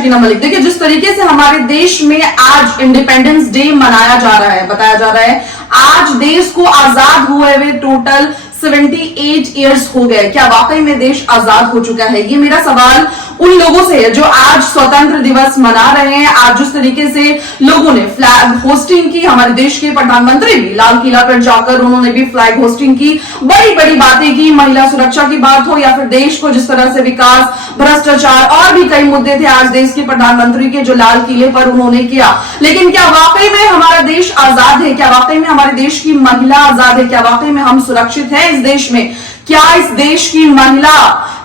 शकीना मलिक, देखिए जिस तरीके से हमारे देश में आज इंडिपेंडेंस डे मनाया जा रहा है, बताया जा रहा है आज देश को आजाद हुए हुए टोटल 78 इयर्स हो गए। क्या वाकई में देश आजाद हो चुका है? ये मेरा सवाल उन लोगों से है जो आज स्वतंत्र दिवस मना रहे हैं। आज जिस तरीके से लोगों ने फ्लैग होस्टिंग की, हमारे देश के प्रधानमंत्री भी लाल किला पर जाकर उन्होंने भी फ्लैग होस्टिंग की, बड़ी बड़ी बातें की, महिला सुरक्षा की बात हो या फिर देश को जिस तरह से विकास, भ्रष्टाचार और भी कई मुद्दे थे आज देश के प्रधानमंत्री के जो लाल किले पर उन्होंने किया। लेकिन क्या वाकई में हमारा देश आजाद है? क्या वाकई में हमारे देश की महिला आजाद है? क्या वाकई में हम सुरक्षित हैं इस देश में? क्या इस देश की महिला,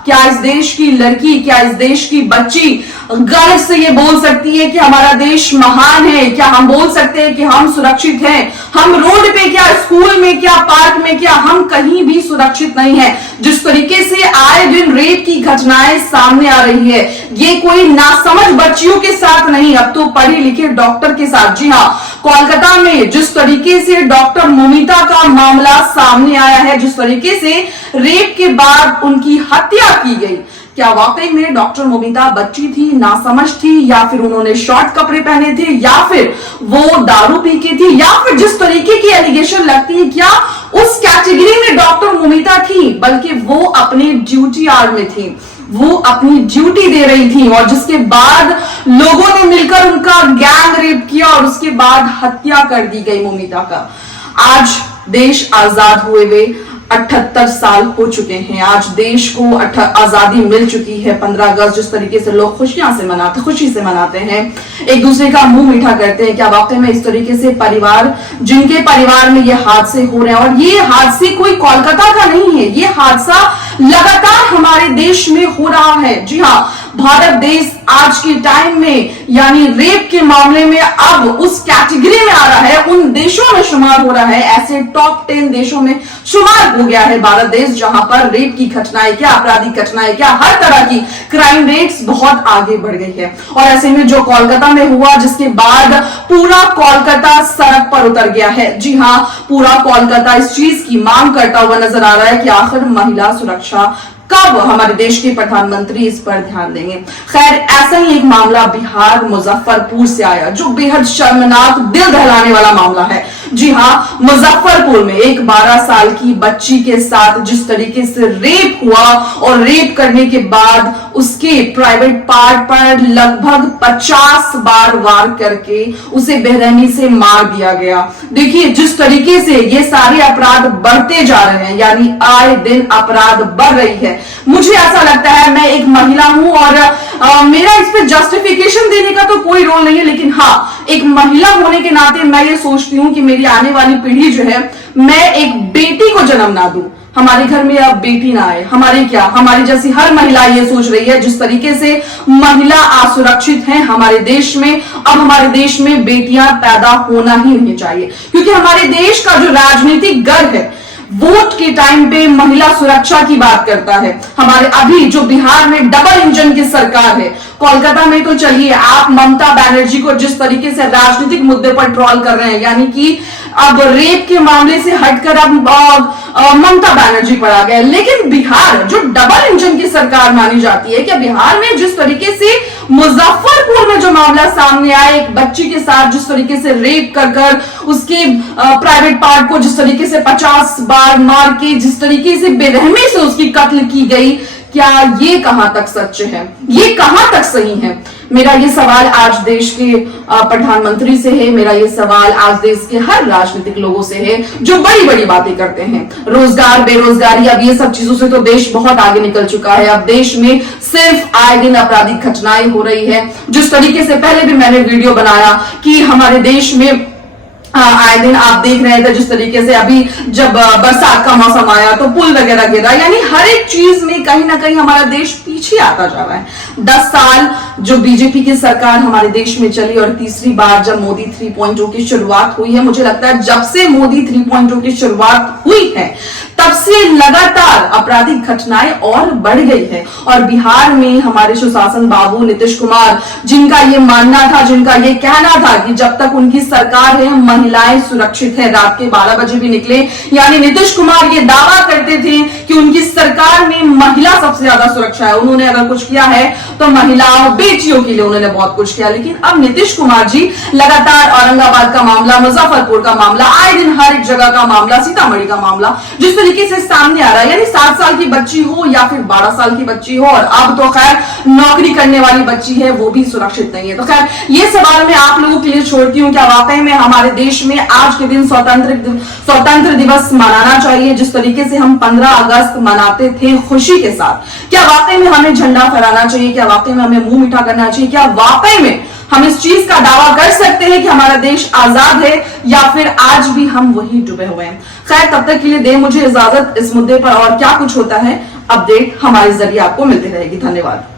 क्या इस देश की लड़की, क्या इस देश की बच्ची गर्व से ये बोल सकती है कि हमारा देश महान है? क्या हम बोल सकते हैं कि हम सुरक्षित हैं? हम रोड पे क्या, स्कूल में क्या, पार्क में क्या, हम कहीं भी सुरक्षित नहीं है। जिस तरीके से आए दिन रेप की घटनाएं सामने आ रही है, ये कोई नासमझ बच्चियों के साथ नहीं, अब तो पढ़े लिखे डॉक्टर के साथ। जी हाँ, कोलकाता में जिस तरीके से डॉक्टर मोमिता का मामला सामने आया है, जिस तरीके से रेप के बाद उनकी हत्या की गई, क्या वाकई में डॉक्टर मोमिता बच्ची थी, नासमझ थी, या फिर उन्होंने शॉर्ट कपड़े पहने थे, या फिर वो दारू पी के थी, या फिर जिस तरीके की एलिगेशन लगती है क्या उस कैटेगरी में डॉक्टर मोमिता थी? बल्कि वो अपने ड्यूटी आवर में थी, वो अपनी ड्यूटी दे रही थी, और जिसके बाद लोगों ने मिलकर उनका गैंग रेप किया और उसके बाद हत्या कर दी गई मोमिता का। आज देश आजाद हुए हुए 78 साल हो चुके हैं। आज देश को आजादी मिल चुकी है। 15 अगस्त जिस तरीके से लोग खुशी से मनाते हैं, एक दूसरे का मुंह मीठा करते हैं, क्या वाकई में इस तरीके से परिवार, जिनके परिवार में ये हादसे हो रहे हैं, और ये हादसे कोई कोलकाता का नहीं है, ये हादसा लगातार हमारे देश में हो रहा है। जी हाँ, भारत देश आज के टाइम में यानी रेप के मामले में अब उस कैटेगरी में आ रहा है, उन देशों में शुमार हो रहा है, ऐसे टॉप 10 देशों में शुमार हो गया है भारत देश, जहां पर रेप की घटनाएं क्या, आपराधिक घटनाएं क्या, हर तरह की क्राइम रेट्स बहुत आगे बढ़ गई है। और ऐसे में जो कोलकाता में हुआ, जिसके बाद पूरा कोलकाता सड़क पर उतर गया है। जी हाँ, पूरा कोलकाता इस चीज की मांग करता हुआ नजर आ रहा है कि आखिर महिला सुरक्षा कब हमारे देश के प्रधानमंत्री इस पर ध्यान देंगे। खैर, ऐसा ही एक मामला बिहार मुजफ्फरपुर से आया, जो बेहद शर्मनाक, दिल दहलाने वाला मामला है। जी हाँ, मुजफ्फरपुर में एक 12 साल की बच्ची के साथ जिस तरीके से रेप हुआ, और रेप करने के बाद उसके प्राइवेट पार्ट पर लगभग 50 बार वार करके उसे बेरहमी से मार दिया गया। देखिए जिस तरीके से ये सारे अपराध बढ़ते जा रहे हैं, यानी आए दिन अपराध बढ़ रही है। मुझे ऐसा लगता है, मैं एक महिला हूं और मेरा इस पे जस्टिफिकेशन देने का तो कोई रोल नहीं है, लेकिन हाँ, एक महिला होने के नाते मैं ये सोचती हूं कि मेरी आने वाली पीढ़ी जो है, मैं एक बेटी को जन्म ना दूं, हमारे घर में अब बेटी ना आए। हमारी जैसी हर महिला ये सोच रही है। जिस तरीके से महिला असुरक्षित है हमारे देश में, अब हमारे देश में बेटियां पैदा होना ही नहीं चाहिए, क्योंकि हमारे देश का जो राजनीतिक गर्व है, वोट के टाइम पे महिला सुरक्षा की बात करता है। हमारे अभी जो बिहार में डबल इंजन की सरकार है, कोलकाता में तो चलिए आप ममता बनर्जी को जिस तरीके से राजनीतिक मुद्दे पर ट्रोल कर रहे हैं, यानी कि अब रेप के मामले से हटकर अब ममता बनर्जी पर आ गए, लेकिन बिहार जो डबल इंजन की सरकार मानी जाती है, क्या बिहार में जिस तरीके से मुजफ्फरपुर में जो मामला सामने आया, एक बच्ची के साथ जिस तरीके से रेप कर उसके प्राइवेट पार्ट को जिस तरीके से 50 बार मार के जिस तरीके से बेरहमी से उसकी कत्ल की गई, क्या ये कहां तक सच है, ये कहां तक सही है? मेरा ये सवाल आज देश के प्रधानमंत्री से है, मेरा ये सवाल आज देश के हर राजनीतिक लोगों से है जो बड़ी बड़ी बातें करते हैं। रोजगार, बेरोजगारी, अब ये सब चीजों से तो देश बहुत आगे निकल चुका है। अब देश में सिर्फ आए दिन आपराधिक घटनाएं हो रही है। जिस तरीके से पहले भी मैंने वीडियो बनाया कि हमारे देश में आए दिन आप देख रहे थे, जिस तरीके से अभी जब बरसात का मौसम आया तो पुल वगैरह गिरा, यानी हर एक चीज में कहीं ना कहीं हमारा देश पीछे आता जा रहा है। 10 साल जो बीजेपी की सरकार हमारे देश में चली, और तीसरी बार जब मोदी 3.0 की शुरुआत हुई है, मुझे लगता है जब से मोदी 3.0 की शुरुआत हुई है तब से लगातार आपराधिक घटनाएं और बढ़ गई है। और बिहार में हमारे सुशासन बाबू नीतीश कुमार, जिनका ये मानना था, जिनका ये कहना था कि जब तक उनकी सरकार है महिलाएं सुरक्षित है, रात के 12 बजे भी निकले, यानी नीतीश कुमार ये दावा करते थे कि उनकी सरकार में महिला सबसे ज्यादा सुरक्षा है। उन्होंने अगर कुछ किया है तो महिलाओं बेटियों के लिए उन्होंने बहुत कुछ किया। लेकिन अब नीतीश कुमार जी लगातार औरंगाबाद का मामला, मुजफ्फरपुर का मामला, आए दिन हर एक जगह का मामला, सीतामढ़ी का मामला जिस तरीके से सामने आ रहा है, यानी 7 साल की बच्ची हो या फिर 12 साल की बच्ची हो, और अब तो खैर नौकरी करने वाली बच्ची है वो भी सुरक्षित नहीं है। तो खैर ये सवाल मैं आप लोगों के लिए छोड़ती हूं, क्या वाकई में हमारे देश में आज के दिन स्वतंत्र दिवस मनाना चाहिए जिस तरीके से हम 15 अगस्त मनाते थे खुशी के साथ? क्या वाकई में हमें झंडा फहराना चाहिए? क्या वाकई में हमें मुंह मीठा करना चाहिए? क्या वाकई में हम इस चीज का दावा कर सकते हैं कि हमारा देश आजाद है, या फिर आज भी हम वही डूबे हुए हैं? खैर तब तक के लिए दे मुझे इजाजत। इस मुद्दे पर और क्या कुछ होता है अपडेट हमारे जरिए आपको मिलती रहेगी। धन्यवाद।